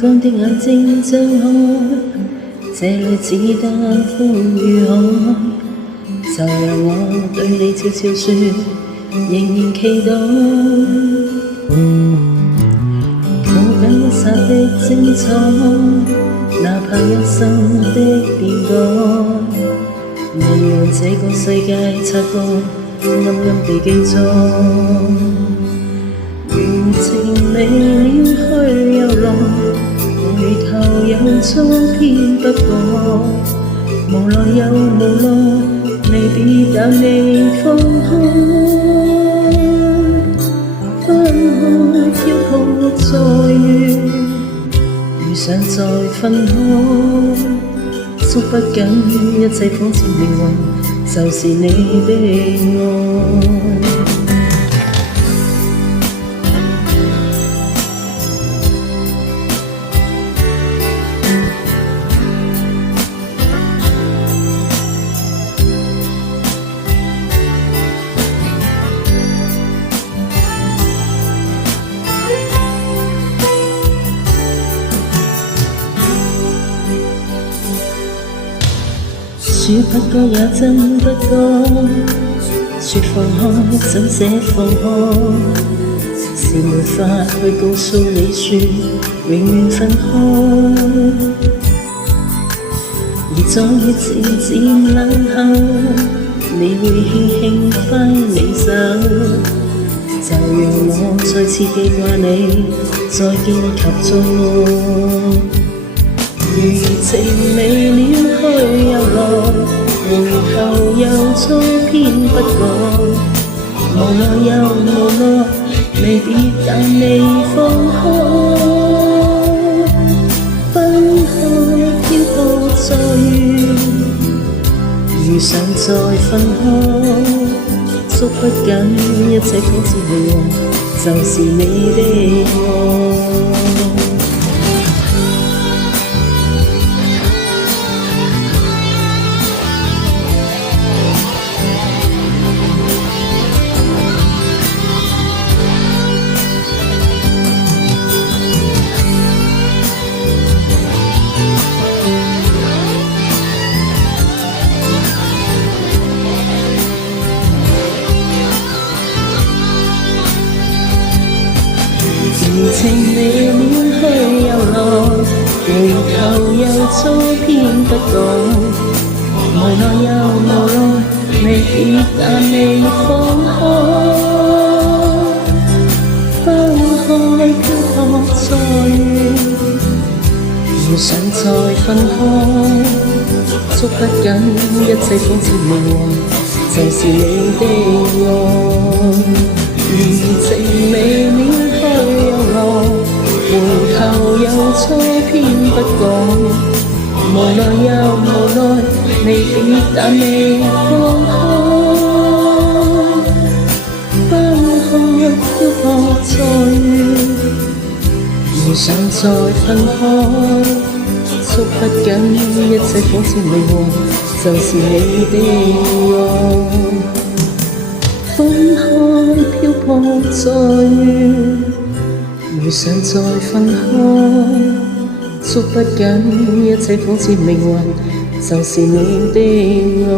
光的眼睛張開，這裏只得風與海，就讓我對你悄悄說，仍然期待。抱緊一剎的精彩，哪怕一生的變改，能讓這個世界察覺，暗暗地記載。餘情未了去又來，回頭又再偏不改，無奈又無奈，離別但未放開。分開漂泊再遇，遇上再分開，捉不緊一切仿似命運，就是你的愛。說不該也真不該，說放開怎捨放開，是沒法去告訴你說永遠分開。而在越漸漸冷後，你會輕輕揮你手，就讓我再次記掛你，再見及再愛。餘情未了去又來，回頭又再偏不改，無奈又無奈，離別但未放開。分開漂泊再遇，遇上再分開，捉不緊一切仿似命運，就是你的愛。餘情未了去又來，回頭又再偏不改，無奈又無奈，離別但未放開。分開漂泊再遇，遇上再分開，捉不緊一切仿似命運，就是你的愛。餘情未了去又來，回頭又再偏不改，無奈又無奈，離別但未放開。分開漂泊再遇，遇上再分開，捉不緊一切仿似命運，就是你的愛。分開漂泊再遇，遇上再分開，捉不緊一切仿似命運，就是你的愛。